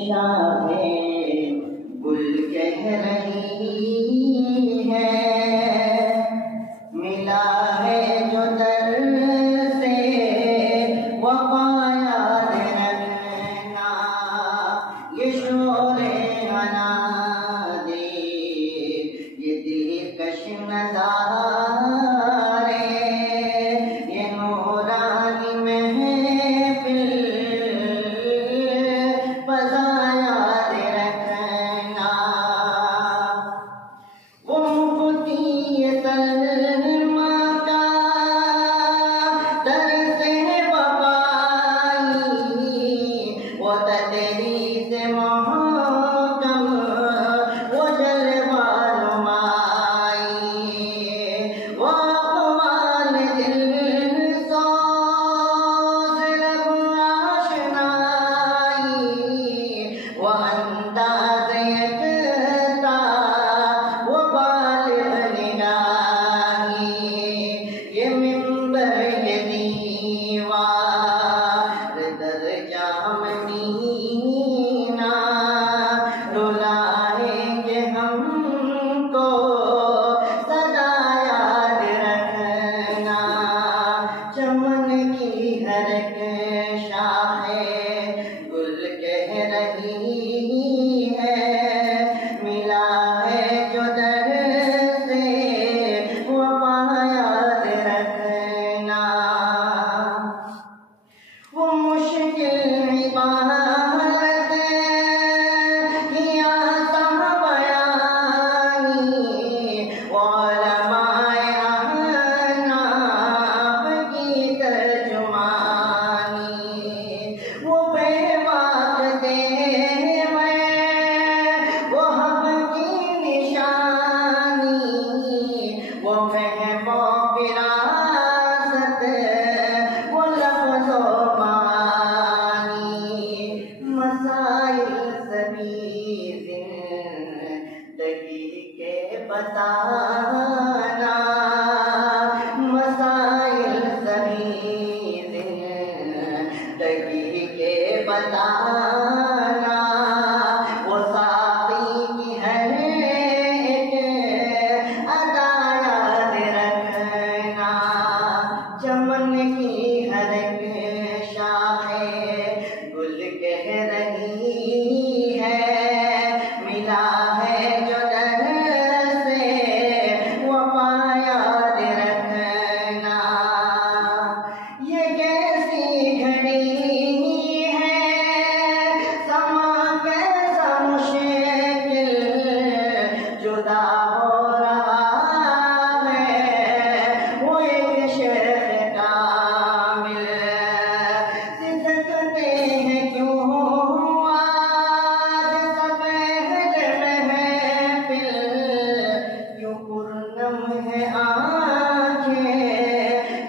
शाहे गुल कह रही है, मिला है जो दर से वफा याद रखना, ये शोरे अना दे ये दिलकश नज़ारे, ये नूरानी महफिल फज़ा याद रखना। वो मुफ्ती सलमा का दर्स है वफ़ाई, वो तदरीस महकम वो जलवा नुमाई, वो अक़वाल दिलसोज़ लब आशनाई, वो अंदाज़ यकता वो बालिग़ निगाही, ये मिंबर ये दीवार दर जामनीना, रुलाएंगे हमको सदा याद रखना। चमन की हर एक शाखे गुल कह रही है, मिला है जो दर से वफ़ा याद रखना। वो मुश्किल इबारत आसान बयानी, वो उलमाए अहनाफ की तर्जुमानी, वो बेबाक देवे वो हक़ की निशानी, वो महबो विरासत वो लफ्ज़ो मानी, मसाइल सभी ज़िंदगी के बताना, मसाइल सभी ज़िंदगी के बताना, वो साक़ी की हर एक अदा याद रखना। चमन की हर एक शाखे गुल कह रही है, मिला है जो दर से वफ़ा याद रखना। ये कैसी घड़ी है समा कैसा मुश्किल, जुदा हो रहा है वो एक शेख कामिल, सिसकते हैं क्यों आज सब अहले महफिल, क्यों पुरनम है आँखें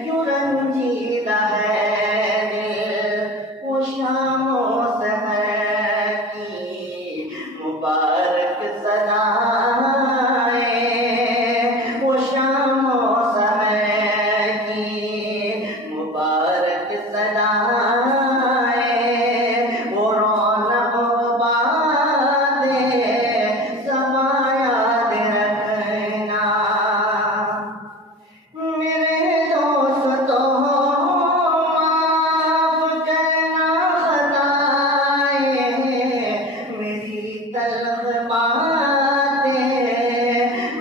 क्यों रंजीदा है दिल, वो शामो सहर की मुबारक सदाएं, वो शामो सहर की मुबारक सदाएं, वो रौनक बातें समा याद रखना। मेरे दोस्तों माफ़ करना खताएं, मेरी तल्ख़ बातें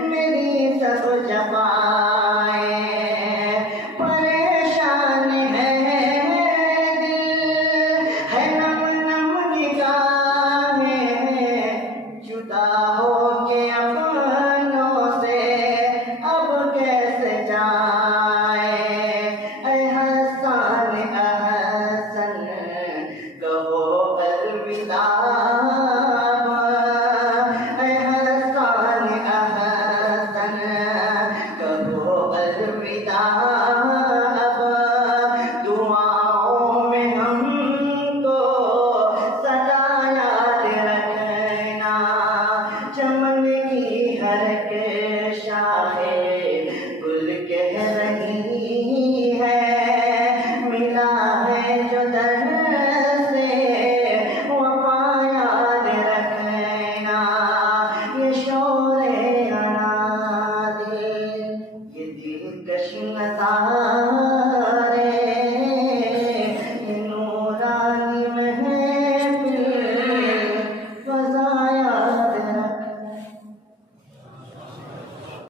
मेरी सब जफ़ाएं, परेशान है दिल है नम नम निगाहें, जुदा हो के अपनों से अब कैसे जाए, ऐ हसन अहसन कहो अलविदा।